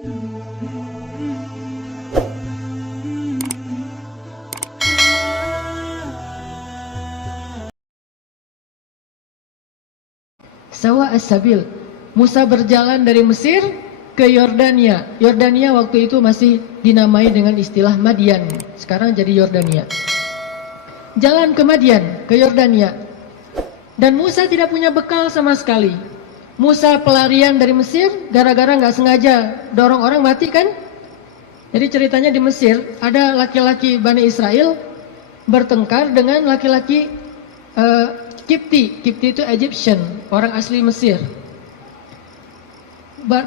Sawa as-sabil. Musa berjalan dari Mesir ke Yordania. Yordania waktu itu masih dinamai dengan istilah Madian. Sekarang jadi Yordania. Jalan ke Madian, ke Yordania. Dan Musa tidak punya bekal sama sekali. Musa pelarian dari Mesir gara-gara nggak sengaja dorong orang mati kan? Jadi ceritanya di Mesir ada laki-laki Bani Israel bertengkar dengan laki-laki Kipti. Kipti itu Egyptian, orang asli Mesir.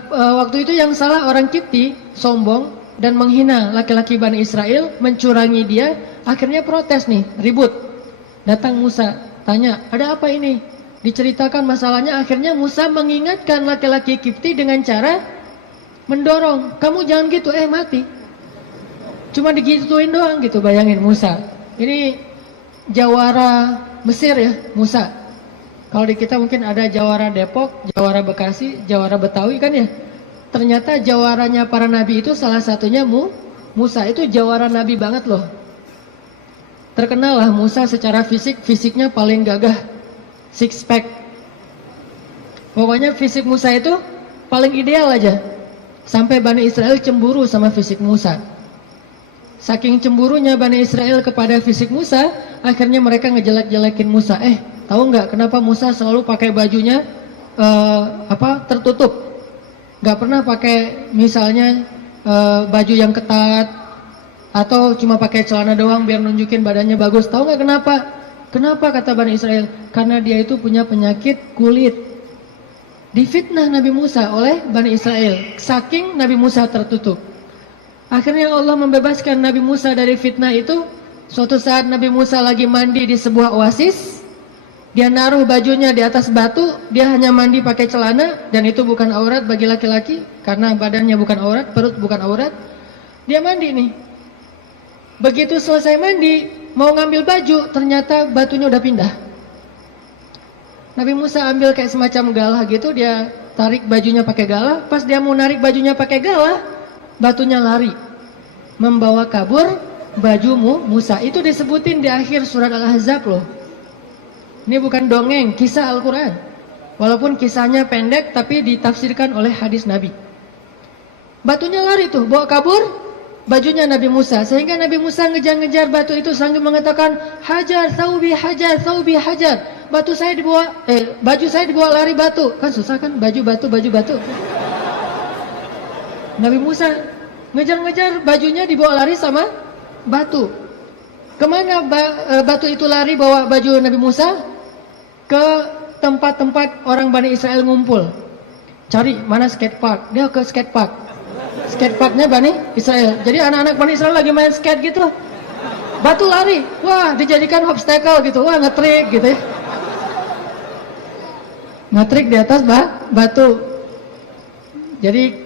Waktu itu yang salah orang Kipti, sombong dan menghina laki-laki Bani Israel, mencurangi dia. Akhirnya protes nih, ribut. Datang Musa, tanya, ada apa ini? Diceritakan masalahnya. Akhirnya Musa mengingatkan laki-laki Kipti dengan cara mendorong, kamu jangan gitu, mati. Cuma digituin doang gitu, bayangin Musa. Ini jawara Mesir ya, Musa. Kalau di kita mungkin ada jawara Depok, jawara Bekasi, jawara Betawi kan ya. Ternyata jawaranya para nabi itu salah satunya Musa. Itu jawara nabi banget loh. Terkenal lah Musa secara fisiknya paling gagah, six pack. Pokoknya fisik Musa itu paling ideal aja. Sampai Bani Israel cemburu sama fisik Musa. Saking cemburunya Bani Israel kepada fisik Musa, akhirnya mereka ngejelek-jelekin Musa. Tahu nggak kenapa Musa selalu pakai bajunya tertutup? Nggak pernah pakai misalnya baju yang ketat atau cuma pakai celana doang biar nunjukin badannya bagus. Tahu nggak kenapa? Kenapa kata Bani Israel? Karena dia itu punya penyakit kulit. Difitnah Nabi Musa oleh Bani Israel. Saking Nabi Musa tertutup. Akhirnya Allah membebaskan Nabi Musa dari fitnah itu. Suatu saat Nabi Musa lagi mandi di sebuah oasis. Dia naruh bajunya di atas batu. Dia hanya mandi pakai celana. Dan itu bukan aurat bagi laki-laki. Karena badannya bukan aurat, perut bukan aurat. Dia mandi nih. Begitu selesai mandi, mau ngambil baju, ternyata batunya udah pindah. Nabi Musa ambil kayak semacam galah gitu. Dia tarik bajunya pakai galah. Pas dia mau narik bajunya pakai galah, batunya lari, membawa kabur bajumu Musa. Itu disebutin di akhir surat Al-Ahzab loh. Ini bukan dongeng, kisah Al-Quran. Walaupun kisahnya pendek, tapi ditafsirkan oleh hadis Nabi. Batunya lari tuh, bawa kabur bajunya Nabi Musa. Sehingga Nabi Musa ngejar-ngejar batu itu sambil mengatakan, hajar, thawbi, hajar, thawbi, hajar. Baju saya dibawa lari batu. Kan susah kan, baju batu, baju batu. Nabi Musa ngejar-ngejar bajunya dibawa lari sama batu. Kemana batu itu lari bawa baju Nabi Musa? Ke tempat-tempat orang Bani Israel ngumpul. Cari mana skate park. Dia ke skate park. Skate parknya Bani Israel. Jadi anak-anak Bani Israel lagi main skate gitu. Batu lari. Wah, dijadikan obstacle gitu. Wah, ngetrik gitu ya. Ngetrik di atas batu. Jadi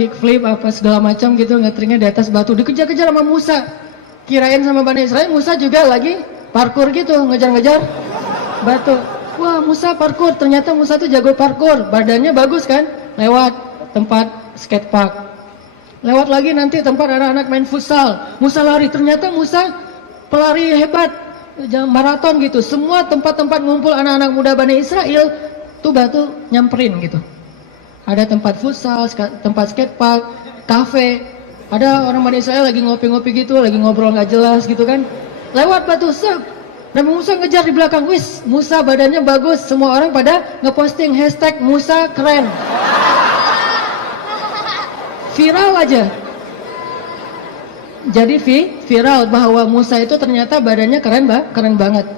kickflip segala macam gitu, ngetriknya di atas batu, dikejar-kejar sama Musa. Kirain sama Bani Israel Musa juga lagi parkur gitu, ngejar-ngejar batu. Wah, Musa parkur, ternyata Musa tuh jago parkur, badannya bagus kan. Lewat tempat skate park, lewat lagi nanti tempat anak-anak main futsal. Musa lari, ternyata Musa pelari hebat, maraton gitu. Semua tempat-tempat ngumpul anak-anak muda Bani Israel tuh batu nyamperin gitu. Ada tempat futsal, tempat skatepark, kafe. Ada orang Bani Israel lagi ngopi-ngopi gitu, lagi ngobrol nggak jelas gitu kan. Lewat batu, Nabi Musa ngejar di belakang. Wis, Musa badannya bagus. Semua orang pada ngeposting hashtag Musa keren. Viral aja. Jadi viral bahwa Musa itu ternyata badannya keren banget.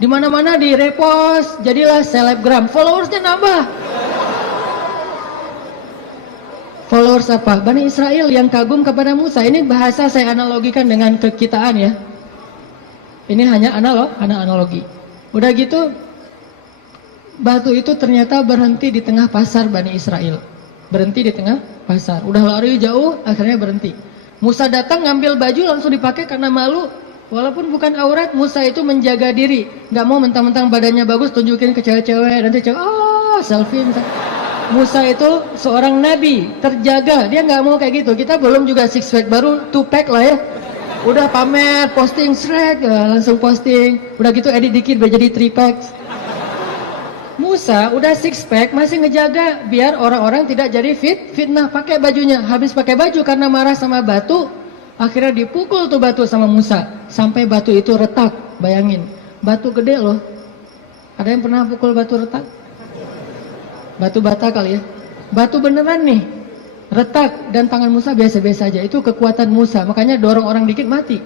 Di mana-mana di repost, jadilah selebgram. Followersnya nambah. Followers apa? Bani Israel yang kagum kepada Musa. Ini bahasa saya analogikan dengan kekitaan ya. Ini hanya analogi. Udah gitu, batu itu ternyata berhenti di tengah pasar Bani Israel. Berhenti di tengah pasar. Udah lari jauh, akhirnya berhenti. Musa datang ngambil baju langsung dipakai karena malu. Walaupun bukan aurat, Musa itu menjaga diri. Gak mau mentang-mentang badannya bagus tunjukin ke cewek-cewek. Nanti cewek, selfie misalnya. Musa itu seorang nabi, terjaga. Dia nggak mau kayak gitu. Kita belum juga six pack, baru two pack lah ya. Udah pamer, posting Shrek, langsung posting. Udah gitu edit dikit biar jadi three pack. Musa udah six pack masih ngejaga biar orang-orang tidak jadi fitnah pakai bajunya. Habis pakai baju karena marah sama batu, akhirnya dipukul tuh batu sama Musa sampai batu itu retak. Bayangin, batu gede loh. Ada yang pernah pukul batu retak? Batu bata kali ya. Batu beneran nih, retak, dan tangan Musa biasa-biasa aja. Itu kekuatan Musa, makanya dorong orang dikit mati.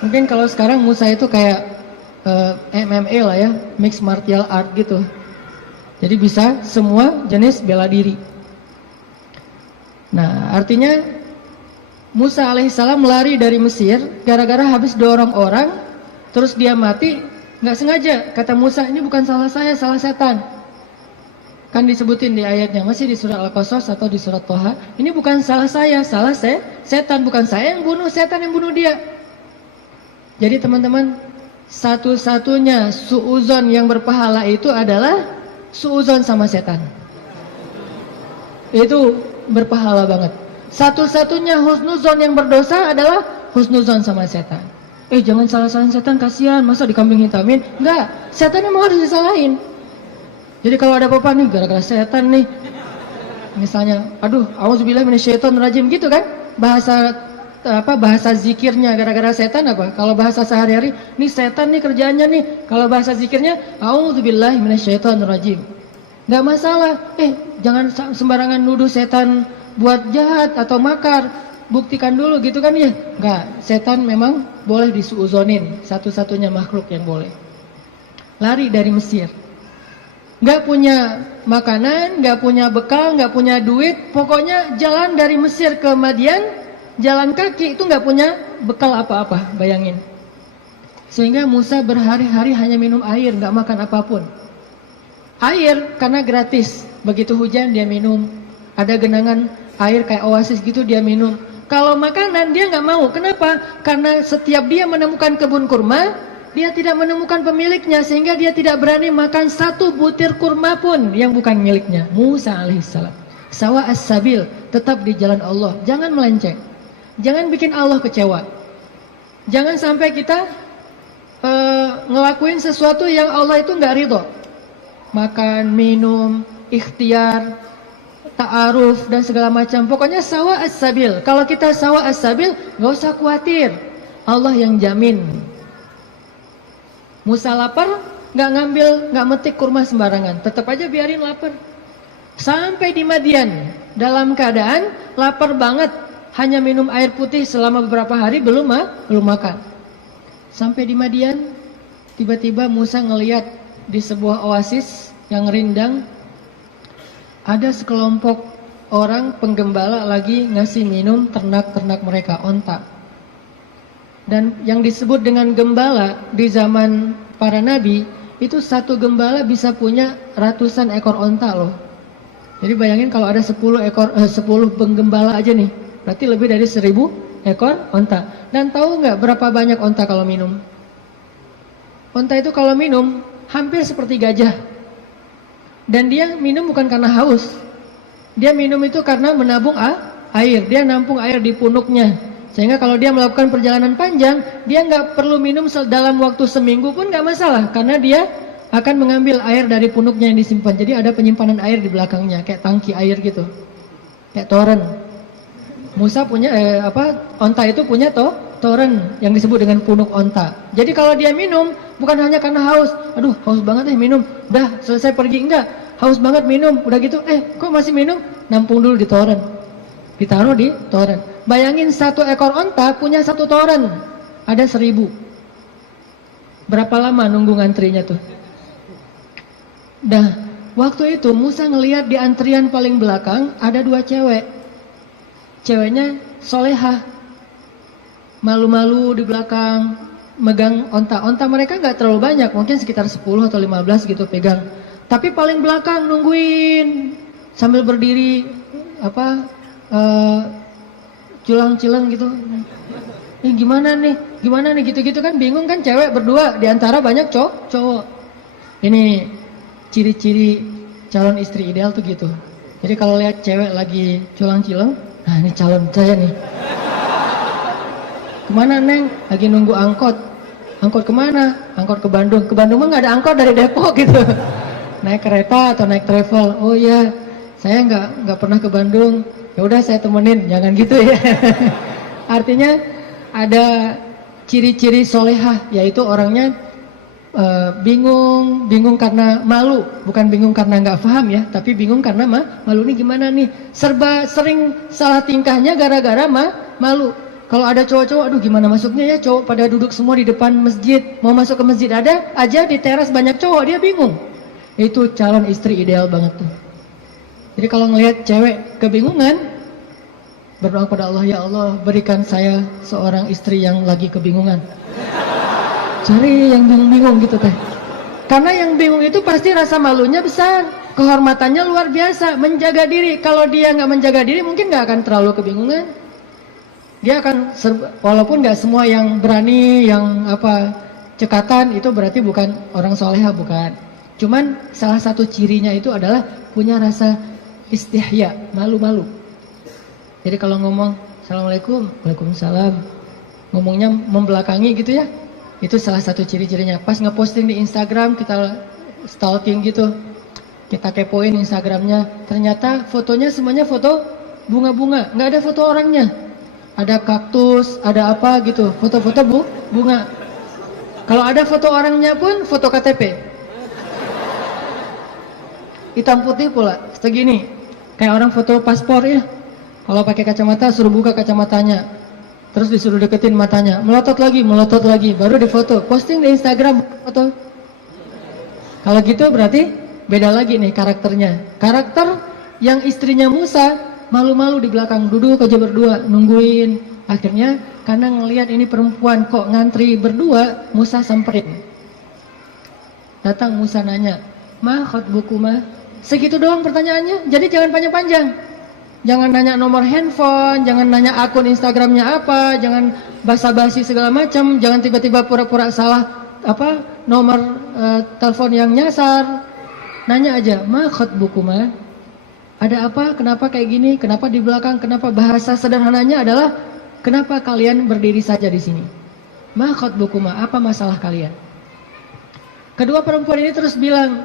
Mungkin kalau sekarang Musa itu kayak MMA lah ya, mixed martial art gitu. Jadi bisa semua jenis bela diri. Nah, artinya Musa alaihissalam lari dari Mesir gara-gara habis dorong orang, terus dia mati, nggak sengaja. Kata Musa, ini bukan salah saya, salah setan. Kan disebutin di ayatnya, masih di surat Al-Qasas atau di surat Toha. Ini bukan salah saya, salah setan. Bukan saya yang bunuh, setan yang bunuh dia. Jadi teman-teman, satu-satunya suuzon yang berpahala itu adalah suuzon sama setan. Itu berpahala banget. Satu-satunya husnuzon yang berdosa adalah husnuzon sama setan. Jangan salah-salahin setan, kasihan, masa dikambing hitamin? Enggak, setan memang harus disalahin. Jadi kalau ada apa-apa nih gara-gara setan nih, misalnya, aduh, auzubillahi minasyaitonirrajim gitu kan, bahasa zikirnya gara-gara setan apa? Kalau bahasa sehari-hari, nih setan nih kerjaannya nih. Kalau bahasa zikirnya, auzubillahi minasyaitonirrajim. Nggak masalah. Jangan sembarangan nuduh setan buat jahat atau makar. Buktikan dulu gitu kan ya? Nggak, setan memang boleh disuuzonin, satu-satunya makhluk yang boleh. Lari dari Mesir. Nggak punya makanan, nggak punya bekal, nggak punya duit, pokoknya jalan dari Mesir ke Madian, jalan kaki itu nggak punya bekal apa-apa, bayangin. Sehingga Musa berhari-hari hanya minum air, nggak makan apapun. Air karena gratis, begitu hujan dia minum, ada genangan air kayak oasis gitu dia minum. Kalau makanan dia nggak mau, kenapa? Karena setiap dia menemukan kebun kurma, dia tidak menemukan pemiliknya, sehingga dia tidak berani makan satu butir kurma pun yang bukan miliknya. Musa alaihissalam sawa as-sabil, tetap di jalan Allah, jangan melenceng, jangan bikin Allah kecewa. Jangan sampai kita ngelakuin sesuatu yang Allah itu nggak ridho. Makan, minum, ikhtiar, ta'aruf dan segala macam. Pokoknya sawa as-sabil. Kalau kita sawa as-sabil, nggak usah khawatir, Allah yang jamin. Musa lapar, nggak metik kurma sembarangan, tetap aja biarin lapar. Sampai di Madian, dalam keadaan lapar banget, hanya minum air putih selama beberapa hari, belum makan. Sampai di Madian, tiba-tiba Musa ngelihat di sebuah oasis yang rindang, ada sekelompok orang penggembala lagi ngasih minum ternak-ternak mereka, onta. Dan yang disebut dengan gembala di zaman para nabi, itu satu gembala bisa punya ratusan ekor onta loh. Jadi bayangin kalau ada 10 penggembala aja nih, berarti lebih dari 1000 ekor onta. Dan tahu nggak berapa banyak onta kalau minum? Onta itu kalau minum hampir seperti gajah. Dan dia minum bukan karena haus, dia minum itu karena menabung air. Dia nampung air di punuknya. Sehingga kalau dia melakukan perjalanan panjang, dia nggak perlu minum dalam waktu seminggu pun nggak masalah, karena dia akan mengambil air dari punuknya yang disimpan. Jadi ada penyimpanan air di belakangnya, kayak tangki air gitu, kayak toren. Musa punya onta itu punya toren yang disebut dengan punuk onta. Jadi kalau dia minum bukan hanya karena haus, aduh haus banget minum, udah selesai pergi, enggak, haus banget minum, udah gitu, kok masih minum, nampung dulu di toren, ditaruh di toren. Bayangin satu ekor onta punya satu toren, ada 1000. Berapa lama nunggu ngantrinya tuh? Dah, waktu itu Musa ngelihat di antrian paling belakang ada 2 cewek. Ceweknya solehah, malu-malu di belakang, megang onta. Onta mereka nggak terlalu banyak, mungkin sekitar 10 atau 15 gitu pegang. Tapi paling belakang nungguin sambil berdiri culang-culang gitu. Gimana nih gitu-gitu kan, bingung kan, cewek berdua di antara banyak cowok. Ini ciri-ciri calon istri ideal tuh gitu. Jadi kalau lihat cewek lagi culang-cilang, nah ini calon saya nih. Kemana Neng? Lagi nunggu angkot. Angkot kemana? Angkot ke Bandung. Ke Bandung mah nggak ada angkot dari Depok gitu. Naik kereta atau naik travel. Oh iya, saya nggak pernah ke Bandung. Ya udah saya temenin. Jangan gitu ya. Artinya ada ciri-ciri solehah, yaitu orangnya bingung karena malu, bukan bingung karena nggak paham ya, tapi bingung karena malu nih gimana nih, serba sering salah tingkahnya gara-gara malu. Kalau ada cowok-cowok, aduh gimana masuknya ya, cowok pada duduk semua di depan masjid, mau masuk ke masjid ada aja di teras banyak cowok, dia bingung. Itu calon istri ideal banget tuh. Jadi kalau ngelihat cewek kebingungan, berdoa pada Allah, ya Allah berikan saya seorang istri yang lagi kebingungan. Cari yang bingung-bingung gitu teh. Karena yang bingung itu pasti rasa malunya besar, kehormatannya luar biasa, menjaga diri. Kalau dia nggak menjaga diri mungkin nggak akan terlalu kebingungan. Dia akan, walaupun nggak semua yang berani, yang cekatan itu berarti bukan orang soleha, bukan. Cuman salah satu cirinya itu adalah punya rasa istihya, malu-malu. Jadi kalau ngomong Assalamualaikum, Waalaikumsalam, ngomongnya membelakangi gitu ya, itu salah satu ciri-cirinya. Pas ngeposting di Instagram kita stalking gitu, kita kepoin Instagramnya, ternyata fotonya semuanya foto bunga-bunga, nggak ada foto orangnya. Ada kaktus, ada apa gitu, foto-foto bunga. Kalau ada foto orangnya pun foto KTP. Hitam putih pula, segini. Kayak orang foto paspor ya. Kalau pakai kacamata suruh buka kacamatanya. Terus disuruh deketin matanya, melotot lagi, baru difoto, posting di Instagram foto. Kalau gitu berarti beda lagi nih karakternya. Karakter yang istrinya Musa malu-malu di belakang, duduk aja berdua, nungguin. Akhirnya karena ngelihat ini perempuan kok ngantri berdua, Musa samperin. Datang Musa nanya, "Ma khotbukuma?" Segitu doang pertanyaannya, jadi jangan panjang-panjang. Jangan nanya nomor handphone, jangan nanya akun Instagramnya apa, jangan basa-basi segala macam, jangan tiba-tiba pura-pura salah nomor telepon yang nyasar. Nanya aja, "Ma khotbukuma?" Ada apa? Kenapa kayak gini? Kenapa di belakang? Kenapa? Bahasa sederhananya adalah kenapa kalian berdiri saja di sini? Ma khotbukuma? Apa masalah kalian? Kedua perempuan ini terus bilang,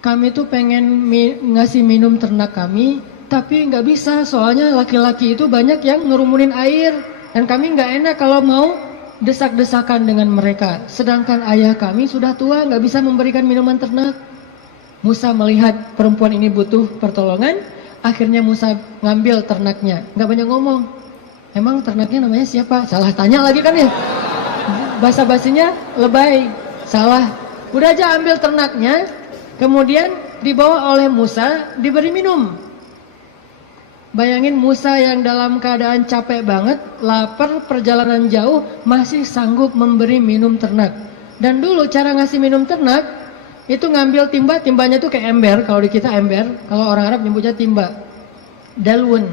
kami tuh pengen ngasih minum ternak kami, tapi nggak bisa soalnya laki-laki itu banyak yang ngerumunin air dan kami nggak enak kalau mau desak-desakan dengan mereka. Sedangkan ayah kami sudah tua, nggak bisa memberikan minuman ternak. Musa melihat perempuan ini butuh pertolongan, akhirnya Musa ngambil ternaknya. Nggak banyak ngomong. Emang ternaknya namanya siapa? Salah tanya lagi kan ya. Basa-basinya lebay, salah. Udah aja ambil ternaknya, kemudian dibawa oleh Musa, diberi minum. Bayangin Musa yang dalam keadaan capek banget, lapar, perjalanan jauh, masih sanggup memberi minum ternak. Dan dulu cara ngasih minum ternak, itu ngambil timba, timbanya tuh kayak ember, kalau di kita ember, kalau orang Arab nyebutnya timba. Dalwun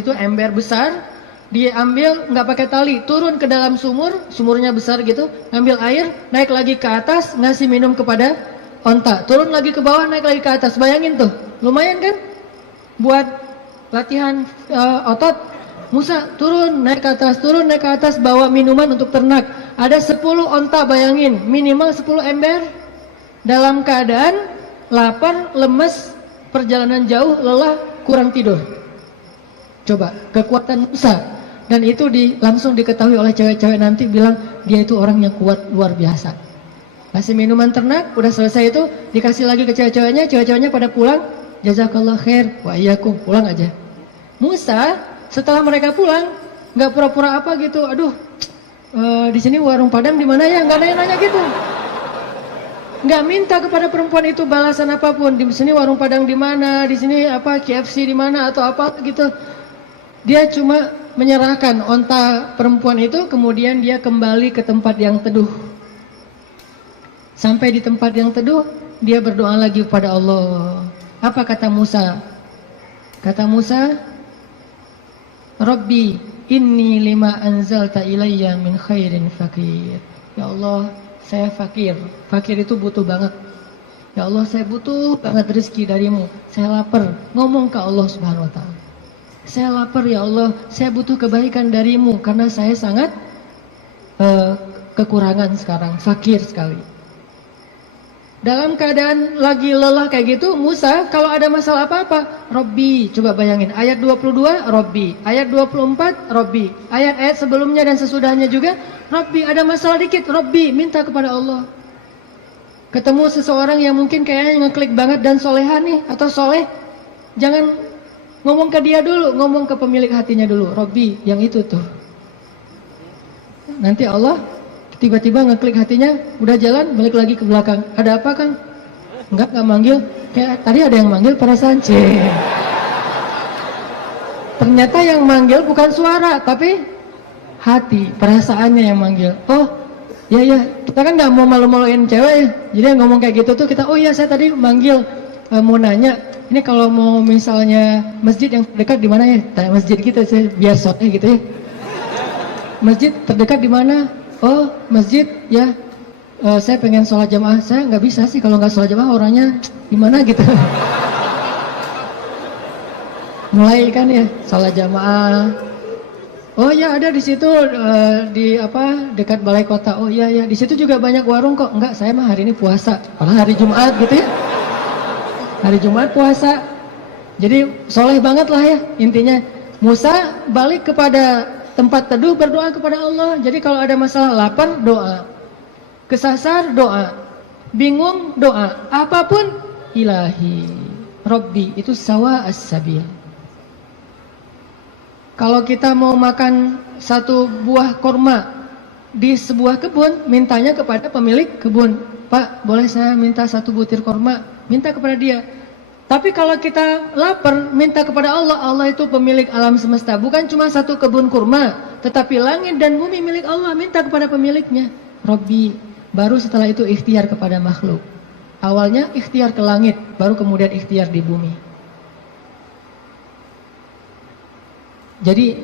itu ember besar, dia ambil nggak pakai tali, turun ke dalam sumur, sumurnya besar gitu, ngambil air, naik lagi ke atas, ngasih minum kepada onta, turun lagi ke bawah, naik lagi ke atas. Bayangin tuh, lumayan kan? Buat latihan otot. Musa turun, naik ke atas, bawa minuman untuk ternak. Ada 10 onta, bayangin, minimal 10 ember. Dalam keadaan lapar, lemes, perjalanan jauh, lelah, kurang tidur. Coba, kekuatan Musa. Dan itu langsung diketahui oleh cewek-cewek nanti, bilang dia itu orang yang kuat luar biasa. Kasih minuman ternak, udah selesai itu, dikasih lagi ke cewek-ceweknya pada pulang, jazakallah khair, wa iyyakum, pulang aja. Musa, setelah mereka pulang, nggak pura-pura apa gitu, aduh, di sini warung Padang di mana ya? Nggak nanya-nanya gitu. Nggak minta kepada perempuan itu balasan apapun. Di sini warung Padang di mana, di sini KFC di mana atau apa gitu. Dia cuma menyerahkan onta perempuan itu, kemudian dia kembali ke tempat yang teduh. Sampai di tempat yang teduh, dia berdoa lagi kepada Allah. Apa kata Musa? Kata Musa, Rabbi inni lima anzalta ilayya min khairin fakir. Ya Allah, saya fakir. Fakir itu butuh banget. Ya Allah, saya butuh banget rezeki darimu. Saya lapar. Ngomong ke Allah Subhanahu wa Ta'ala. Saya lapar ya Allah, saya butuh kebaikan darimu karena saya sangat kekurangan sekarang, fakir sekali. Dalam keadaan lagi lelah kayak gitu, Musa kalau ada masalah apa-apa, Robbi, coba bayangin ayat 22 Robbi, ayat 24 Robbi, ayat-ayat sebelumnya dan sesudahnya juga Robbi, ada masalah dikit Robbi, minta kepada Allah. Ketemu seseorang yang mungkin kayaknya ngeklik banget dan soleha nih atau soleh, jangan ngomong ke dia dulu, ngomong ke pemilik hatinya dulu, Robbi, yang itu tuh. Nanti Allah tiba-tiba ngeklik hatinya, udah jalan, balik lagi ke belakang. Ada apa Kang? Enggak manggil. Kayak tadi ada yang manggil perasaan. Ternyata yang manggil bukan suara, tapi hati, perasaannya yang manggil. Oh, ya, kita kan nggak mau malu-maluin cewek ya. Jadi yang ngomong kayak gitu tuh kita, oh iya saya tadi manggil, mau nanya. Ini kalau mau misalnya masjid yang terdekat di mana ya? Tanya masjid kita sih biar sore gitu ya. Masjid terdekat di mana? Oh, masjid ya. Saya pengen sholat jamaah. Saya nggak bisa sih kalau nggak sholat jamaah, orangnya gimana gitu. Mulai kan ya sholat jamaah. Oh ya ada di situ di dekat balai kota. Oh iya di situ juga banyak warung kok. Enggak, saya mah hari ini puasa. Malah hari Jumat gitu ya. Hari Jumat puasa. Jadi soleh banget lah ya intinya. Musa balik kepada tempat teduh, berdoa kepada Allah. Jadi kalau ada masalah lapar, doa. Kesasar, doa. Bingung, doa. Apapun, ilahi Robbi, itu sawa as-sabil. Kalau kita mau makan satu buah korma di sebuah kebun, mintanya kepada pemilik kebun. Pak, boleh saya minta satu butir korma? Minta kepada dia. Tapi kalau kita lapar, minta kepada Allah. Allah itu pemilik alam semesta. Bukan cuma satu kebun kurma, tetapi langit dan bumi milik Allah. Minta kepada pemiliknya, Robbi. Baru setelah itu ikhtiar kepada makhluk. Awalnya ikhtiar ke langit, baru kemudian ikhtiar di bumi. Jadi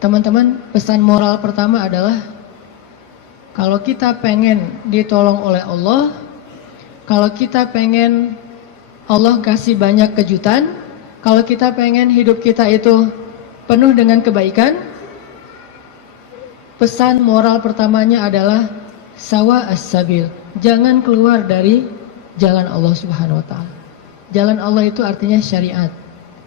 teman-teman, pesan moral pertama adalah kalau kita pengen ditolong oleh Allah, kalau kita pengen Allah kasih banyak kejutan, kalau kita pengen hidup kita itu penuh dengan kebaikan, pesan moral pertamanya adalah sawa as-sabil. Jangan keluar dari jalan Allah Subhanahu wa Ta'ala. Jalan Allah itu artinya syariat.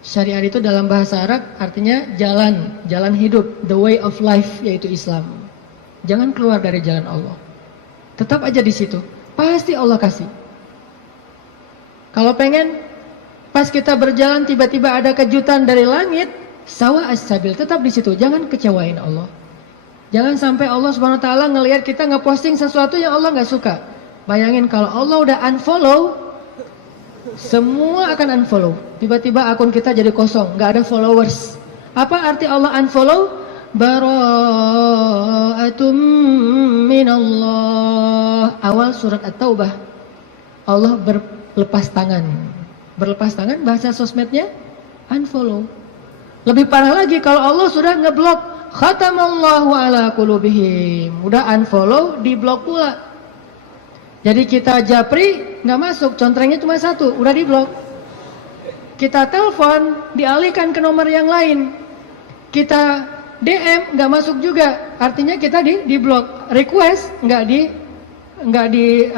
Syariat itu dalam bahasa Arab artinya jalan hidup, the way of life, yaitu Islam. Jangan keluar dari jalan Allah. Tetap aja di situ. Pasti Allah kasih. Kalau pengen pas kita berjalan tiba-tiba ada kejutan dari langit, sawa as-sabil, tetap di situ. Jangan kecewain Allah. Jangan sampai Allah Subhanahu wa Ta'ala ngelihat kita ngeposting sesuatu yang Allah nggak suka. Bayangin kalau Allah udah unfollow, semua akan unfollow. Tiba-tiba akun kita jadi kosong, nggak ada followers. Apa arti Allah unfollow? Bara'atum minallah. Awal surat At-Taubah. Allah berlepas tangan. Berlepas tangan bahasa sosmednya unfollow. Lebih parah lagi kalau Allah sudah ngeblok. Khatamallahu ala qulubihim. Udah unfollow, diblok pula. Jadi kita japri nggak masuk, contrengnya cuma satu, udah diblok. Kita telepon, dialihkan ke nomor yang lain. Kita DM nggak masuk juga, artinya kita diblok. Request nggak di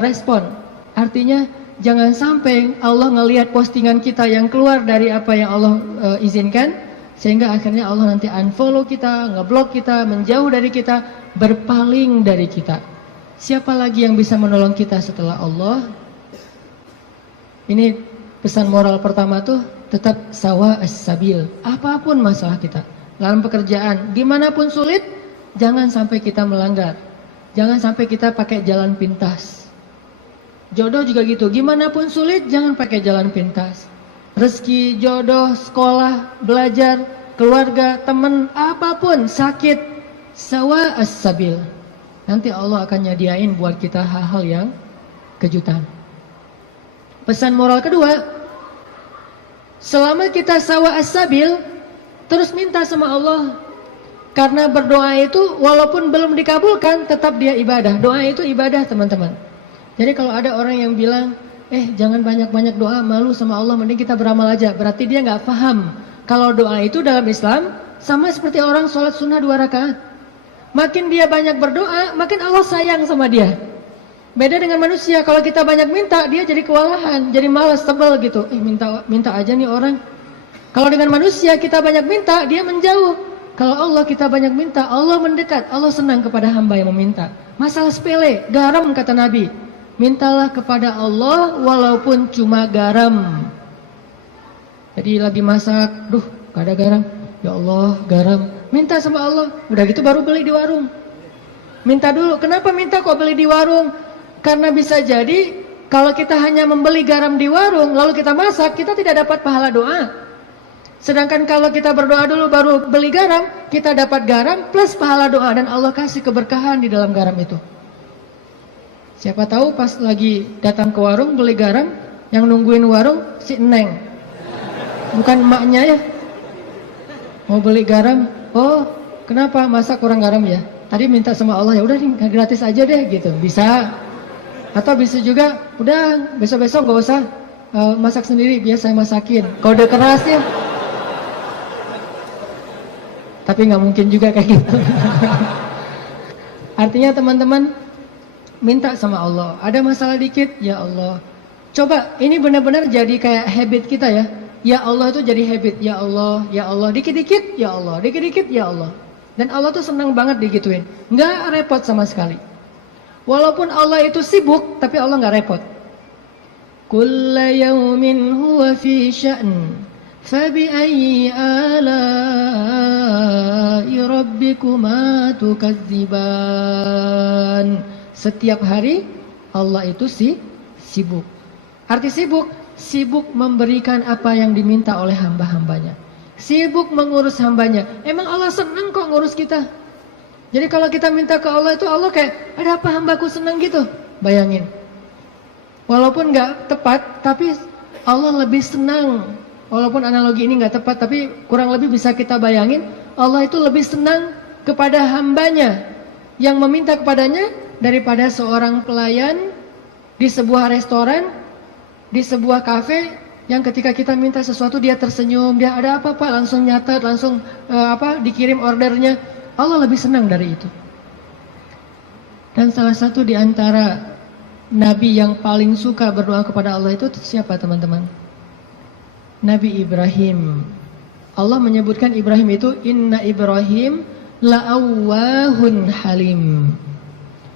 respon. Artinya jangan sampai Allah ngelihat postingan kita yang keluar dari apa yang Allah izinkan, sehingga akhirnya Allah nanti unfollow kita, ngeblok kita, menjauh dari kita, berpaling dari kita. Siapa lagi yang bisa menolong kita setelah Allah? Ini pesan moral pertama tuh, tetap sawa as-sabil. Apapun masalah kita, dalam pekerjaan, dimanapun sulit, jangan sampai kita melanggar. Jangan sampai kita pakai jalan pintas. Jodoh juga gitu, gimana pun sulit, jangan pakai jalan pintas. Rezeki, jodoh, sekolah, belajar, keluarga, teman, apapun, sakit, sawa as-sabil. Nanti Allah akan nyediain buat kita hal-hal yang kejutan. Pesan moral kedua, selama kita sawa as-sabil, terus minta sama Allah. Karena berdoa itu walaupun belum dikabulkan, tetap dia ibadah. Doa itu ibadah, teman-teman. Jadi kalau ada orang yang bilang, jangan banyak-banyak doa, malu sama Allah, mending kita beramal aja. Berarti dia nggak paham. Kalau doa itu dalam Islam, sama seperti orang sholat sunnah 2 rakaat. Makin dia banyak berdoa, makin Allah sayang sama dia. Beda dengan manusia, kalau kita banyak minta, dia jadi kewalahan, jadi malas, tebal gitu. Minta aja nih orang. Kalau dengan manusia, kita banyak minta, dia menjauh. Kalau Allah kita banyak minta, Allah mendekat. Allah senang kepada hamba yang meminta. Masalah sepele, garam kata Nabi. Mintalah kepada Allah walaupun cuma garam. Jadi lagi masak, gak ada garam. Ya Allah, garam. Minta sama Allah. Udah gitu baru beli di warung. Minta dulu. Kenapa minta kok beli di warung? Karena bisa jadi kalau kita hanya membeli garam di warung lalu kita masak, kita tidak dapat pahala doa. Sedangkan kalau kita berdoa dulu baru beli garam, kita dapat garam plus pahala doa dan Allah kasih keberkahan di dalam garam itu. Siapa tahu pas lagi datang ke warung beli garam, yang nungguin warung si Neng. Bukan emaknya ya. Mau beli garam, oh kenapa masa kurang garam ya? Tadi minta sama Allah, ya udah nih gratis aja deh gitu. Bisa. Atau bisa juga, udah besok-besok gak usah masak sendiri, biar saya masakin. Kode keras ya. Tapi gak mungkin juga kayak gitu. Artinya teman-teman, minta sama Allah. Ada masalah dikit, ya Allah. Coba, ini benar-benar jadi kayak habit kita ya. Ya Allah itu jadi habit. Ya Allah, ya Allah. Dikit-dikit, ya Allah. Dikit-dikit, ya Allah. Dan Allah tuh senang banget digituin. Nggak repot sama sekali. Walaupun Allah itu sibuk, tapi Allah nggak repot. Kulla yawmin huwa fi sya'n, fabi'ayyi ala'i rabbikuma tukadziban. Setiap hari Allah itu sibuk. Arti sibuk, sibuk memberikan apa yang diminta oleh hamba-hambanya. Sibuk mengurus hambanya. Emang Allah senang kok ngurus kita. Jadi kalau kita minta ke Allah itu Allah kayak, ada apa hambaku senang gitu. Bayangin. Walaupun gak tepat, tapi Allah lebih senang. Walaupun analogi ini gak tepat, tapi kurang lebih bisa kita bayangin. Allah itu lebih senang kepada hambanya yang meminta kepadanya daripada seorang pelayan di sebuah restoran, di sebuah kafe, yang ketika kita minta sesuatu dia tersenyum, dia ada apa Pak, langsung nyatet, langsung dikirim ordernya. Allah lebih senang dari itu. Dan salah satu di antara Nabi yang paling suka berdoa kepada Allah itu siapa teman-teman? Nabi Ibrahim. Allah menyebutkan Ibrahim itu, Inna Ibrahim la'awwahun halim.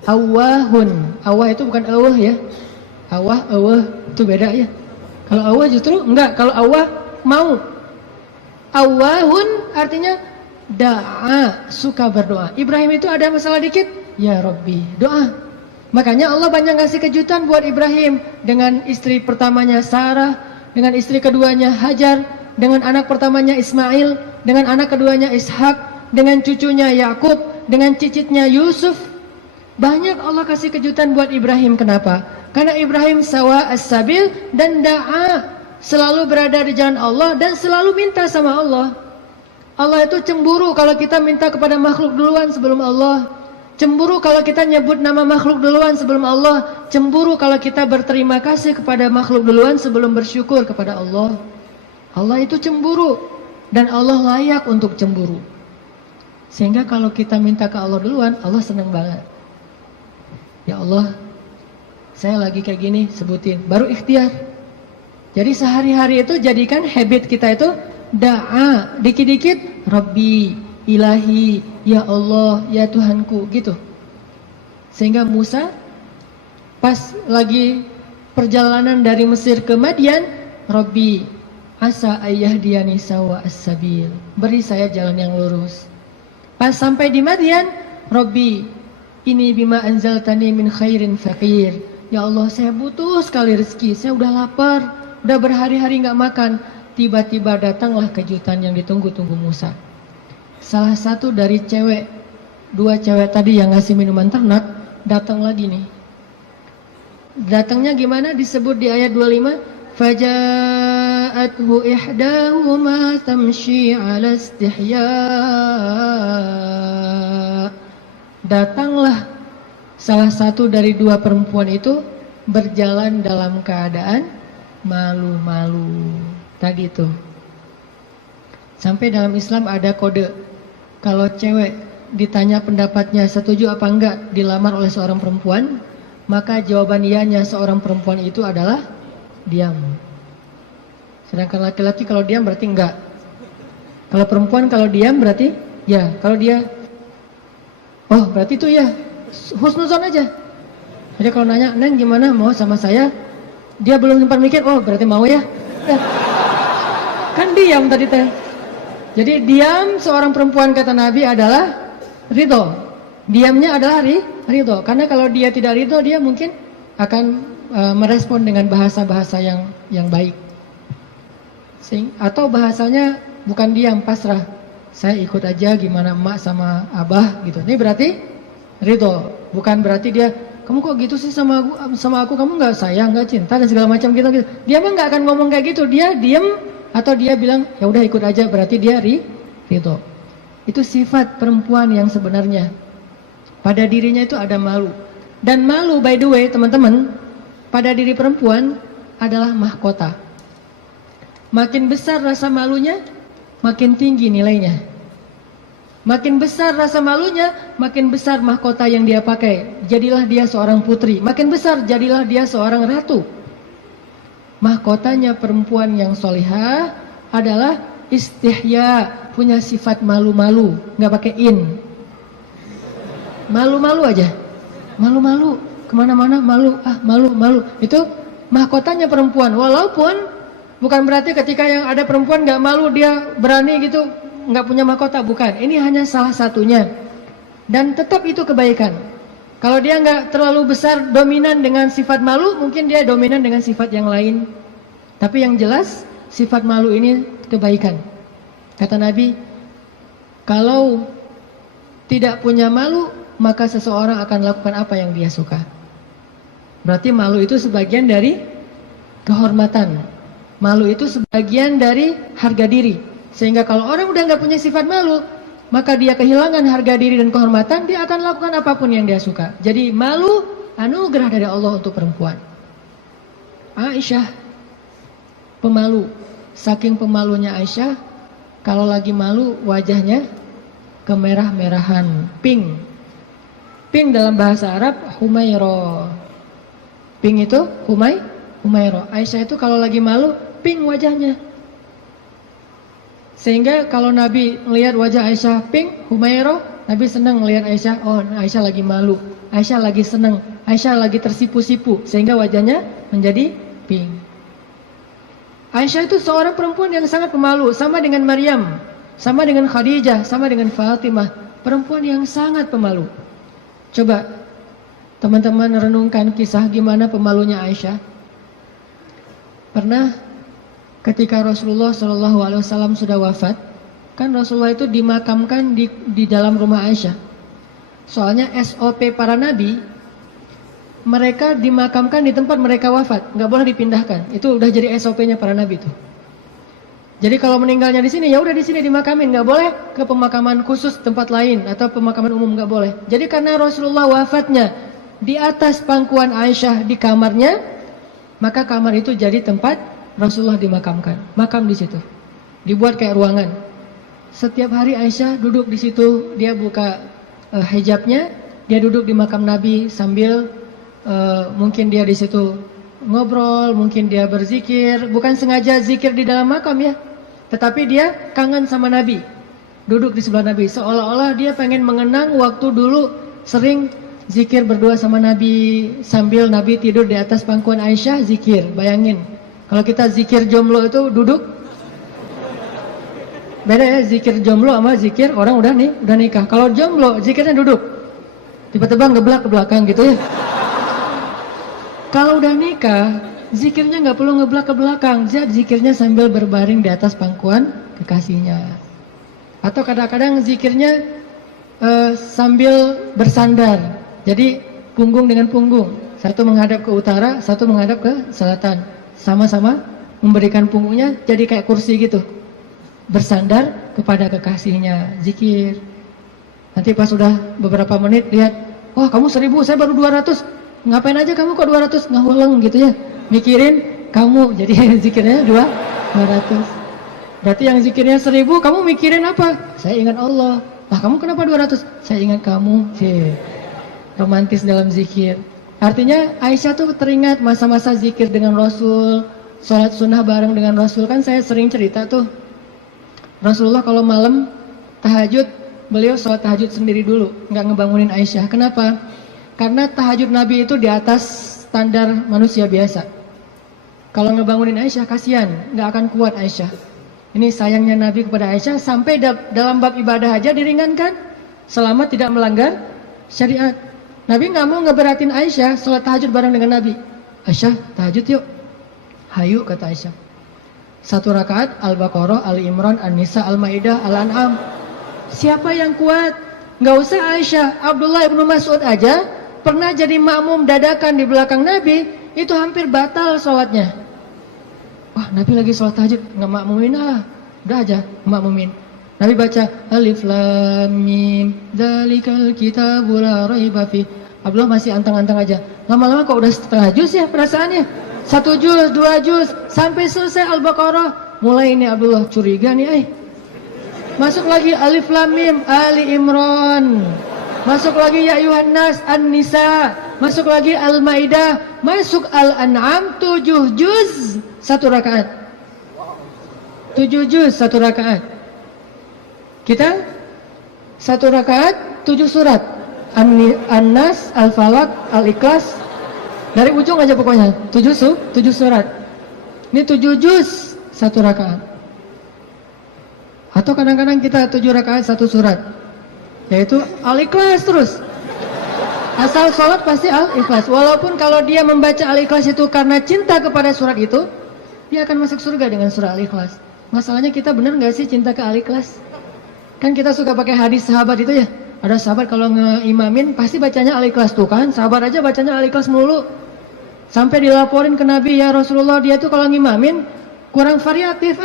Awwahun. Awwah itu bukan awah ya. Awah itu beda ya. Kalau awah justru enggak. Kalau awah mau. Awwahun artinya da'a, suka berdoa. Ibrahim itu ada masalah dikit, ya Rabbi, doa. Makanya Allah banyak ngasih kejutan buat Ibrahim. Dengan istri pertamanya Sarah, dengan istri keduanya Hajar, dengan anak pertamanya Ismail, dengan anak keduanya Ishak, dengan cucunya Yakub, dengan cicitnya Yusuf. Banyak Allah kasih kejutan buat Ibrahim. Kenapa? Karena Ibrahim sawa as-sabil dan da'a, selalu berada di jalan Allah dan selalu minta sama Allah. Allah itu cemburu kalau kita minta kepada makhluk duluan sebelum Allah. Cemburu kalau kita nyebut nama makhluk duluan sebelum Allah. Cemburu kalau kita berterima kasih kepada makhluk duluan sebelum bersyukur kepada Allah. Allah itu cemburu dan Allah layak untuk cemburu. Sehingga kalau kita minta ke Allah duluan, Allah senang banget. Ya Allah, saya lagi kayak gini, sebutin, baru ikhtiar. Jadi sehari-hari itu jadikan habit kita itu da'a, dikit-dikit Rabbi, Ilahi, Ya Allah, Ya Tuhanku, gitu. Sehingga Musa pas lagi perjalanan dari Mesir ke Madian, Rabbi, asa ayyahdiyani sawa as-sabil, beri saya jalan yang lurus. Pas sampai di Madian, Rabbi, ini bima anzaltani min khairin faqir. Ya Allah, saya butuh sekali rezeki, saya udah lapar, udah berhari-hari gak makan. Tiba-tiba datanglah kejutan yang ditunggu-tunggu Musa. Salah satu dari dua cewek tadi yang ngasih minuman ternak, datang lagi nih. Datangnya gimana? Disebut di ayat 25. Faja'athu ihdahuma tamshi 'ala istihya. Datanglah salah satu dari dua perempuan itu berjalan dalam keadaan malu-malu. Tadi tuh. Sampai dalam Islam ada kode. Kalau cewek ditanya pendapatnya setuju apa enggak dilamar oleh seorang perempuan, maka jawaban iyanya seorang perempuan itu adalah diam. Sedangkan laki-laki kalau diam berarti enggak. Kalau perempuan kalau diam berarti ya. Kalau dia, oh berarti itu ya, husnuzon aja. Jadi kalau nanya, Neng gimana mau sama saya? Dia belum sempat mikir, oh berarti mau ya. Kan diam tadi teh. Jadi diam seorang perempuan kata Nabi adalah ridho. Diamnya adalah ridho. Karena kalau dia tidak ridho, dia mungkin akan merespon dengan bahasa-bahasa yang baik. Atau bahasanya bukan diam, pasrah. Saya ikut aja gimana emak sama abah gitu. Ini berarti ridho. Bukan berarti dia, kamu kok gitu sih sama aku, kamu nggak sayang, nggak cinta dan segala macam gitu. Dia mah nggak akan ngomong kayak gitu. Dia diam atau dia bilang ya udah ikut aja, berarti dia ridho. Itu sifat perempuan yang sebenarnya. Pada dirinya itu ada malu. Dan malu, by the way teman-teman, pada diri perempuan adalah mahkota. Makin besar rasa malunya, makin tinggi nilainya. Makin besar rasa malunya, makin besar mahkota yang dia pakai. Jadilah dia seorang putri. Makin besar, jadilah dia seorang ratu. Mahkotanya perempuan yang solihah adalah istihya, punya sifat malu-malu, nggak pakai in. Malu-malu aja, malu-malu, kemana-mana malu, malu-malu. Itu mahkotanya perempuan. Walaupun bukan berarti ketika yang ada perempuan nggak malu dia berani gitu, nggak punya mahkota, bukan. Ini hanya salah satunya. Dan tetap itu kebaikan. Kalau dia nggak terlalu besar dominan dengan sifat malu, mungkin dia dominan dengan sifat yang lain. Tapi yang jelas sifat malu ini kebaikan. Kata Nabi, kalau tidak punya malu, maka seseorang akan lakukan apa yang dia suka. Berarti malu itu sebagian dari kehormatan. Malu itu sebagian dari harga diri. Sehingga kalau orang udah nggak punya sifat malu, maka dia kehilangan harga diri dan kehormatan, dia akan lakukan apapun yang dia suka. Jadi malu anugerah dari Allah untuk perempuan. Aisyah pemalu. Saking pemalunya Aisyah, kalau lagi malu wajahnya kemerah-merahan, pink. Pink dalam bahasa Arab humairo. Pink itu humairo. Aisyah itu kalau lagi malu pink wajahnya. Sehingga kalau Nabi melihat wajah Aisyah pink, humairo, Nabi senang melihat Aisyah, oh Aisyah lagi malu, Aisyah lagi senang, Aisyah lagi tersipu-sipu, sehingga wajahnya menjadi pink. Aisyah itu seorang perempuan yang sangat pemalu, sama dengan Maryam, sama dengan Khadijah, sama dengan Fatimah, perempuan yang sangat pemalu. Coba teman-teman renungkan kisah gimana pemalunya Aisyah. Pernah ketika Rasulullah SAW sudah wafat, kan Rasulullah itu dimakamkan di dalam rumah Aisyah. Soalnya SOP para nabi, mereka dimakamkan di tempat mereka wafat, nggak boleh dipindahkan. Itu udah jadi SOP-nya para nabi itu. Jadi kalau meninggalnya di sini, ya udah di sini dimakamin, nggak boleh ke pemakaman khusus tempat lain atau pemakaman umum, nggak boleh. Jadi karena Rasulullah wafatnya di atas pangkuan Aisyah di kamarnya, maka kamar itu jadi tempat Rasulullah dimakamkan, makam di situ, dibuat kayak ruangan. Setiap hari Aisyah duduk di situ, dia buka hijabnya, dia duduk di makam Nabi sambil mungkin dia di situ ngobrol, mungkin dia berzikir, bukan sengaja zikir di dalam makam ya, tetapi dia kangen sama Nabi, duduk di sebelah Nabi, seolah-olah dia pengen mengenang waktu dulu sering zikir berdua sama Nabi sambil Nabi tidur di atas pangkuan Aisyah zikir. Bayangin. Kalau kita zikir jomblo itu duduk, beda ya zikir jomblo sama zikir orang udah nikah. Kalau jomblo zikirnya duduk, tiba-tiba ngeblak ke belakang gitu ya. Kalau udah nikah, zikirnya nggak perlu ngeblak ke belakang, zikirnya sambil berbaring di atas pangkuan kekasihnya. Atau kadang-kadang zikirnya sambil bersandar, jadi punggung dengan punggung, satu menghadap ke utara, satu menghadap ke selatan. Sama-sama memberikan punggungnya jadi kayak kursi gitu, bersandar kepada kekasihnya, zikir. Nanti pas sudah beberapa menit lihat, wah kamu 1000, saya baru 200. ngapain aja kamu kok 200 ngaweleng gitu ya, mikirin kamu, jadi zikirnya 200. Berarti yang zikirnya 1000 kamu mikirin apa? Saya ingat Allah. Lah kamu kenapa 200? Saya ingat kamu. Romantis dalam zikir. Artinya Aisyah tuh teringat masa-masa zikir dengan Rasul, sholat sunnah bareng dengan Rasul. Kan saya sering cerita tuh, Rasulullah kalau malam tahajud, beliau sholat tahajud sendiri dulu, nggak ngebangunin Aisyah. Kenapa? Karena tahajud Nabi itu di atas standar manusia biasa. Kalau ngebangunin Aisyah, kasihan, nggak akan kuat Aisyah. Ini sayangnya Nabi kepada Aisyah, sampai dalam bab ibadah aja diringankan, selama tidak melanggar syariat. Nabi nggak mau ngeberatin Aisyah sholat tahajud bareng dengan Nabi. Aisyah, tahajud yuk. Hayu, kata Aisyah. 1 rakaat Al-Baqarah, Ali Imran, An-Nisa, Al-Maidah, Al-An'am. Siapa yang kuat? Nggak usah Aisyah, Abdullah ibnu Mas'ud aja pernah jadi makmum dadakan di belakang Nabi, itu hampir batal sholatnya. Wah, Nabi lagi sholat tahajud, nggak makmumin udah aja makmumin. Nabi baca Alif Lam Mim, Dzalikal Kitabul La Raiba Fi. Abdullah masih antang-antang aja. Lama-lama kok udah setengah juz ya perasaannya. 1 juz, 2 juz, sampai selesai Al-Baqarah. Mulai ini Abdullah curiga nih, masuk lagi Alif Lam Mim, Ali Imran. Masuk lagi Ya Ayuhan Nas, An-Nisa. Masuk lagi Al-Maidah. Masuk Al-An'am, 7 juz 1 rakaat. 7 juz 1 rakaat. Kita 1 rakaat 7 surat. An-Nas, Al-Falaq, Al-Ikhlas. Dari ujung aja pokoknya 7 surat. Ini 7 juz 1 rakaat. Atau kadang-kadang kita 7 rakaat 1 surat, yaitu Al-Ikhlas terus. Asal sholat pasti Al-Ikhlas. Walaupun kalau dia membaca Al-Ikhlas itu karena cinta kepada surat itu, dia akan masuk surga dengan surah Al-Ikhlas. Masalahnya kita benar nggak sih cinta ke Al-Ikhlas? Kan kita suka pakai hadis sahabat itu ya. Ada sahabat kalau ngeimamin pasti bacanya Al-Ikhlas tuh kan. Sahabat aja bacanya Al-Ikhlas mulu. Sampai dilaporin ke Nabi, ya Rasulullah, dia tuh kalau ngimamin kurang variatif,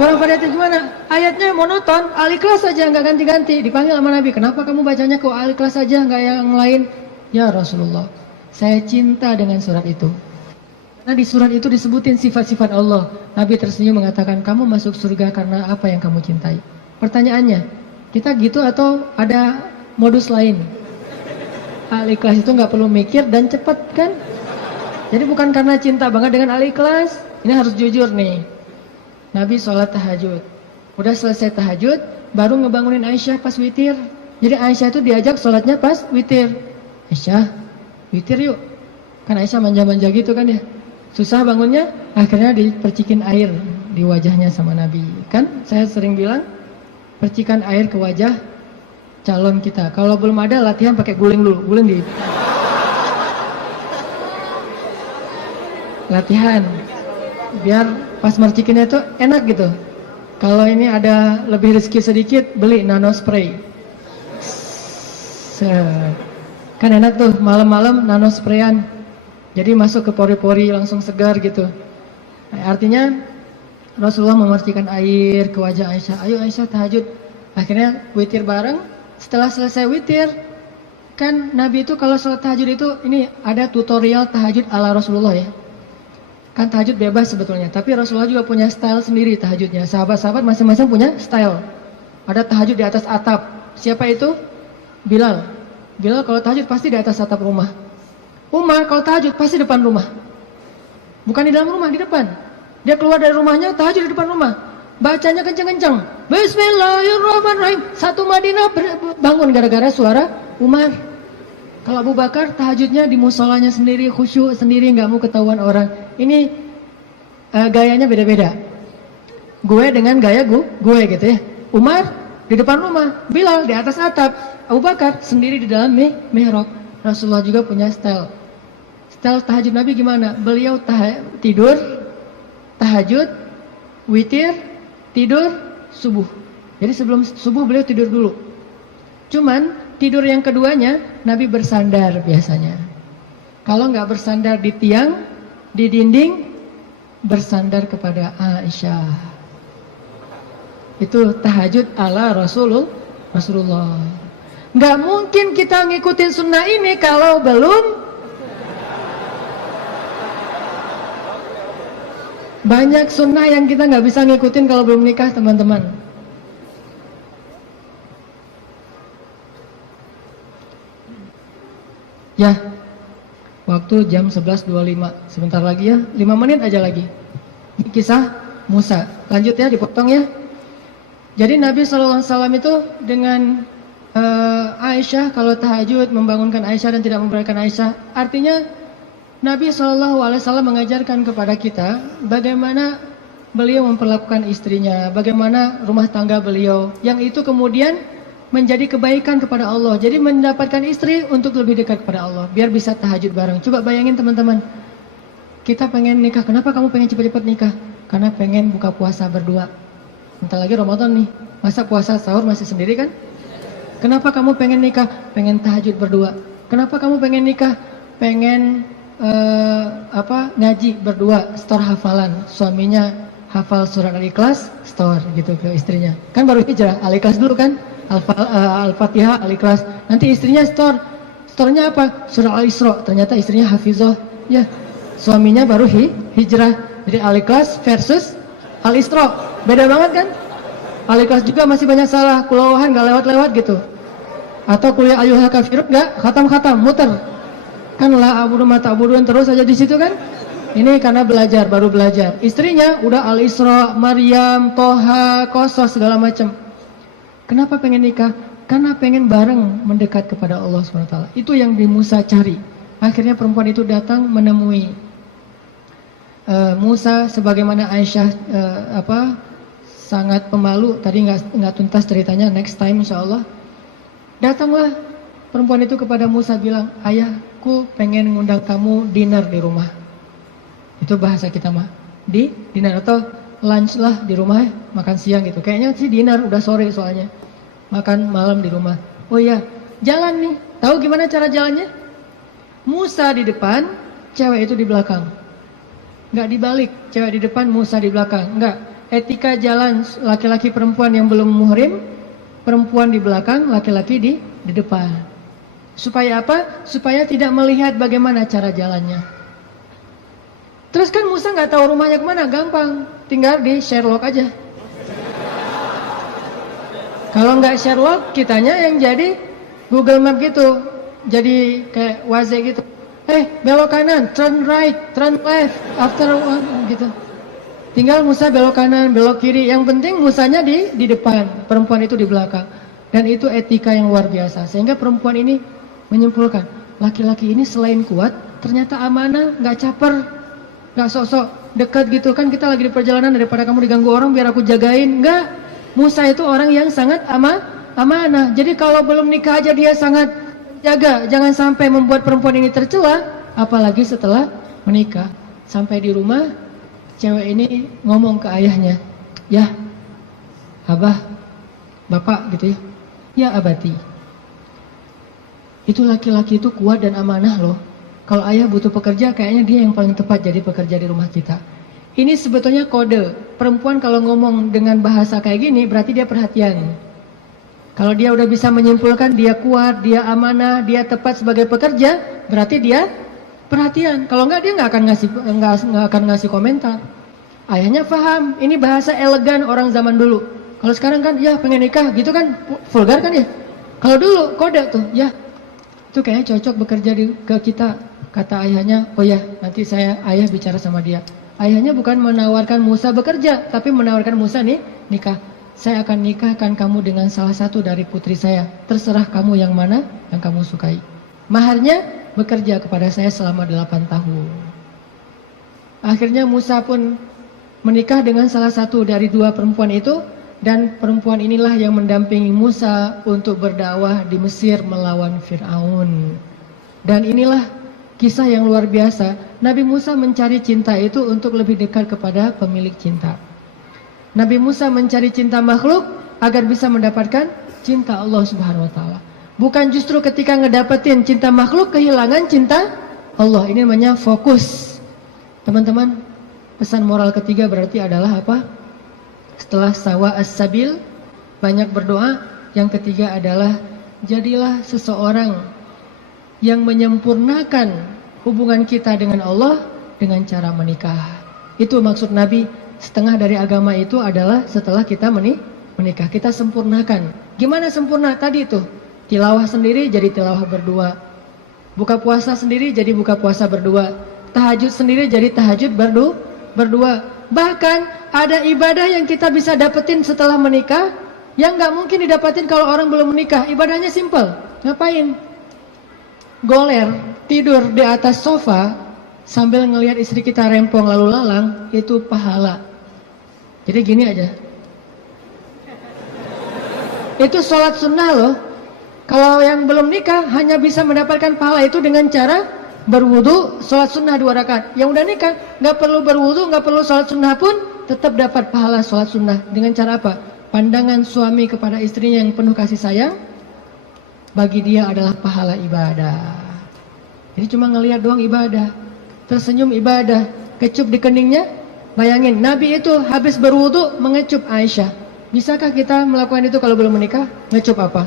kurang variatif gimana? Ayatnya monoton, Al-Ikhlas saja nggak ganti-ganti. Dipanggil sama Nabi, kenapa kamu bacanya kok Al-Ikhlas saja nggak yang lain? Ya Rasulullah, saya cinta dengan surat itu. Karena di surat itu disebutin sifat-sifat Allah. Nabi tersenyum mengatakan, kamu masuk surga karena apa yang kamu cintai. Pertanyaannya, kita gitu atau ada modus lain? Al-Ikhlas itu nggak perlu mikir dan cepat kan? Jadi bukan karena cinta banget dengan Al-Ikhlas. Ini harus jujur nih. Nabi sholat tahajud. Udah selesai tahajud, baru ngebangunin Aisyah pas witir. Jadi Aisyah itu diajak sholatnya pas witir. Aisyah, witir yuk. Kan Aisyah manja-manja gitu kan ya. Susah bangunnya, akhirnya dipercikin air di wajahnya sama Nabi. Kan saya sering bilang, percikan air ke wajah calon kita. Kalau belum ada, latihan pakai guling dulu. Guling di latihan. Biar pas mercikinnya itu enak gitu. Kalau ini ada lebih rezeki sedikit, beli nano spray. Kan enak tuh malam-malam nano sprayan. Jadi masuk ke pori-pori langsung segar gitu. Nah, artinya Rasulullah memercikan air ke wajah Aisyah. Ayo Aisyah tahajud. Akhirnya witir bareng. Setelah selesai witir, kan Nabi itu kalau sholat tahajud itu ini ada tutorial tahajud ala Rasulullah ya. Kan tahajud bebas sebetulnya, tapi Rasulullah juga punya style sendiri tahajudnya. Sahabat-sahabat masing-masing punya style. Ada tahajud di atas atap. Siapa itu? Bilal. Bilal kalau tahajud pasti di atas atap rumah. Umar kalau tahajud pasti depan rumah. Bukan di dalam rumah, di depan. Dia keluar dari rumahnya, tahajud di depan rumah. Bacanya kenceng-kenceng. Bismillahirrahmanirrahim. Satu Madinah bangun gara-gara suara Umar. Kalau Abu Bakar tahajudnya di musolanya sendiri, khusyuk sendiri, nggak mau ketahuan orang. Ini gayanya beda-beda. Gue dengan gaya gue gitu ya. Umar di depan rumah, Bilal di atas atap, Abu Bakar sendiri di dalam mihrab. Rasulullah juga punya style. Style tahajud Nabi gimana? Beliau tidur, tahajud, witir, tidur, subuh. Jadi sebelum subuh beliau tidur dulu. Cuman tidur yang keduanya Nabi bersandar biasanya. Kalau nggak bersandar di tiang, di dinding, bersandar kepada Aisyah. Itu tahajud ala Rasulullah. Nggak mungkin kita ngikutin sunnah ini kalau belum banyak sunnah yang kita nggak bisa ngikutin kalau belum nikah, teman-teman. Ya, waktu jam 11.25, sebentar lagi ya, 5 menit aja lagi. Ini kisah Musa. Lanjut ya, dipotong ya. Jadi Nabi SAW itu dengan Aisyah, kalau tahajud membangunkan Aisyah dan tidak membiarkan Aisyah, artinya Nabi SAW mengajarkan kepada kita bagaimana beliau memperlakukan istrinya, bagaimana rumah tangga beliau, yang itu kemudian menjadi kebaikan kepada Allah. Jadi mendapatkan istri untuk lebih dekat kepada Allah, biar bisa tahajud bareng. Coba bayangin teman-teman, kita pengen nikah, kenapa kamu pengen cepat-cepat nikah? Karena pengen buka puasa berdua. Bentar lagi Ramadan nih, masa puasa sahur masih sendiri kan? Kenapa kamu pengen nikah? Pengen tahajud berdua. Kenapa kamu pengen nikah? Pengen ngaji berdua, store hafalan. Suaminya hafal surat Al-Ikhlas, store gitu ke istrinya. Kan baru hijrah, Al-Ikhlas dulu kan? Al-Fatihah, Al-Ikhlas. Nanti istrinya store. Store-nya apa? Surah Al-Isra. Ternyata istrinya hafizah. Ya, suaminya baru hijrah. Jadi Al-Ikhlas versus Al-Isra. Beda banget kan? Al-Ikhlas juga masih banyak salah, kulawahan gak lewat-lewat gitu. Atau kuliah ayyuhal kafirun gak khatam-khatam, muter. Kan la abudu mata abuduan terus aja di situ kan? Ini karena belajar, baru belajar. Istrinya udah Al-Isra, Maryam, Toha, Qasas segala macam. Kenapa pengen nikah? Karena pengen bareng mendekat kepada Allah SWT. Itu yang di Musa cari. Akhirnya perempuan itu datang menemui Musa, sebagaimana Aisyah sangat pemalu. Tadi nggak tuntas ceritanya, next time insyaallah. Datanglah perempuan itu kepada Musa bilang, ayahku pengen ngundang kamu dinner di rumah. Itu bahasa kita mah, di dinner atau lunch lah di rumah, makan siang gitu. Kayaknya sih dinner, udah sore soalnya, makan malam di rumah. Oh iya, jalan nih. Tahu gimana cara jalannya? Musa di depan, cewek itu di belakang. Nggak dibalik, cewek di depan, Musa di belakang. Nggak. Etika jalan laki-laki perempuan yang belum muhrim, perempuan di belakang, laki-laki di depan. Supaya apa? Supaya tidak melihat bagaimana cara jalannya. Terus kan Musa nggak tahu rumahnya kemana, gampang, tinggal di Sherlock aja. Kalau nggak Sherlock, kitanya yang jadi Google Map gitu, jadi kayak Waze gitu. Belok kanan, turn right, turn left, after one, gitu. Tinggal Musa belok kanan, belok kiri. Yang penting Musanya di depan, perempuan itu di belakang. Dan itu etika yang luar biasa. Sehingga perempuan ini menyimpulkan, laki-laki ini selain kuat, ternyata amanah, nggak caper, nggak sok-sok dekat gitu. Kan kita lagi di perjalanan, daripada kamu diganggu orang biar aku jagain. Nggak. Musa itu orang yang sangat amanah. Jadi kalau belum nikah aja dia sangat jaga, jangan sampai membuat perempuan ini tercela, apalagi setelah menikah. Sampai di rumah, cewek ini ngomong ke ayahnya, ya abah, bapak gitu ya, ya abati. Itu laki-laki itu kuat dan amanah loh. Kalau ayah butuh pekerja, kayaknya dia yang paling tepat jadi pekerja di rumah kita. Ini sebetulnya kode. Perempuan kalau ngomong dengan bahasa kayak gini, berarti dia perhatian. Kalau dia udah bisa menyimpulkan dia kuat, dia amanah, dia tepat sebagai pekerja, berarti dia perhatian. Kalau enggak, dia nggak akan ngasih komentar. Ayahnya paham, ini bahasa elegan orang zaman dulu. Kalau sekarang kan, ya pengen nikah gitu kan, vulgar kan ya. Kalau dulu kode tuh, ya itu kayaknya cocok bekerja ke kita. Kata ayahnya, oh ya nanti ayah bicara sama dia. Ayahnya bukan menawarkan Musa bekerja, tapi menawarkan Musa nih nikah. Saya akan nikahkan kamu dengan salah satu dari putri saya. Terserah kamu yang mana yang kamu sukai. Maharnya bekerja kepada saya selama 8 tahun. Akhirnya Musa pun menikah dengan salah satu dari 2 perempuan itu. Dan perempuan inilah yang mendampingi Musa untuk berdakwah di Mesir melawan Fir'aun. Dan inilah kisah yang luar biasa. Nabi Musa mencari cinta itu untuk lebih dekat kepada pemilik cinta. Nabi Musa mencari cinta makhluk agar bisa mendapatkan cinta Allah Subhanahu wa taala. Bukan justru ketika ngedapetin cinta makhluk kehilangan cinta Allah. Ini namanya fokus. Teman-teman, pesan moral ketiga berarti adalah apa? Setelah sawa as-sabil, banyak berdoa. Yang ketiga adalah jadilah seseorang yang menyempurnakan hubungan kita dengan Allah dengan cara menikah. Itu maksud Nabi, setengah dari agama itu adalah setelah kita menikah, kita sempurnakan. Gimana sempurna? Tadi itu, tilawah sendiri jadi tilawah berdua, buka puasa sendiri jadi buka puasa berdua, tahajud sendiri jadi tahajud berdua. Bahkan ada ibadah yang kita bisa dapetin setelah menikah yang nggak mungkin didapetin kalau orang belum menikah. Ibadahnya simple. Ngapain? Goler, tidur di atas sofa sambil ngelihat istri kita rempong lalu lalang, itu pahala. Jadi gini aja, itu sholat sunnah loh. Kalau yang belum nikah hanya bisa mendapatkan pahala itu dengan cara berwudu, sholat sunnah 2 rakaat. Yang udah nikah nggak perlu berwudu, nggak perlu sholat sunnah pun tetap dapat pahala sholat sunnah. Dengan cara apa? Pandangan suami kepada istrinya yang penuh kasih sayang, bagi dia adalah pahala ibadah. Ini cuma ngelihat doang ibadah, tersenyum ibadah, kecup di keningnya. Bayangin, Nabi itu habis berwudu mengecup Aisyah. Bisakah kita melakukan itu kalau belum menikah? Ngecup apa?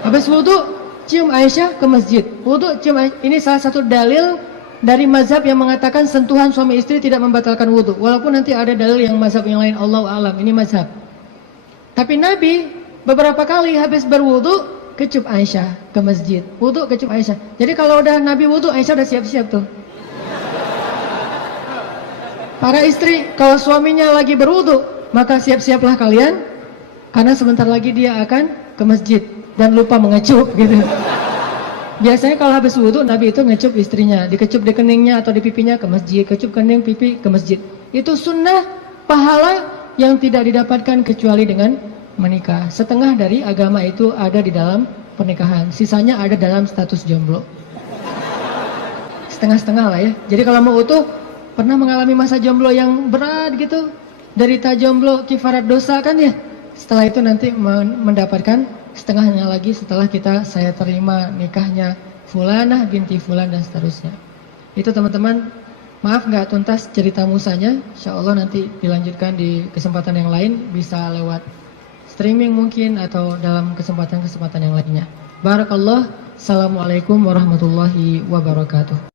Habis wudu, cium Aisyah ke masjid. Wudu, cium Aisyah. Ini salah satu dalil dari mazhab yang mengatakan sentuhan suami istri tidak membatalkan wudu. Walaupun nanti ada dalil yang mazhab yang lain, Allahu a'lam. Ini mazhab. Tapi Nabi beberapa kali habis berwudu kecup Aisyah ke masjid. Wudu kecup Aisyah. Jadi kalau udah Nabi wudu, Aisyah udah siap-siap tuh. Para istri, kalau suaminya lagi berwudu, maka siap-siaplah kalian, karena sebentar lagi dia akan ke masjid dan lupa mengecup gitu. Biasanya kalau habis wudu Nabi itu ngecup istrinya, dikecup di keningnya atau di pipinya ke masjid, kecup kening pipi ke masjid. Itu sunnah pahala yang tidak didapatkan kecuali dengan menikah. Setengah dari agama itu ada di dalam pernikahan, sisanya ada dalam status jomblo. Setengah-setengah lah ya. Jadi kalau mau utuh, pernah mengalami masa jomblo yang berat gitu, derita jomblo kifarat dosa kan ya. Setelah itu nanti mendapatkan setengahnya lagi setelah saya terima nikahnya Fulanah binti Fulan dan seterusnya. Itu teman-teman, maaf nggak tuntas cerita musanya. Insya Allah nanti dilanjutkan di kesempatan yang lain, bisa lewat streaming mungkin atau dalam kesempatan-kesempatan yang lainnya. Barakallah. Assalamualaikum warahmatullahi wabarakatuh.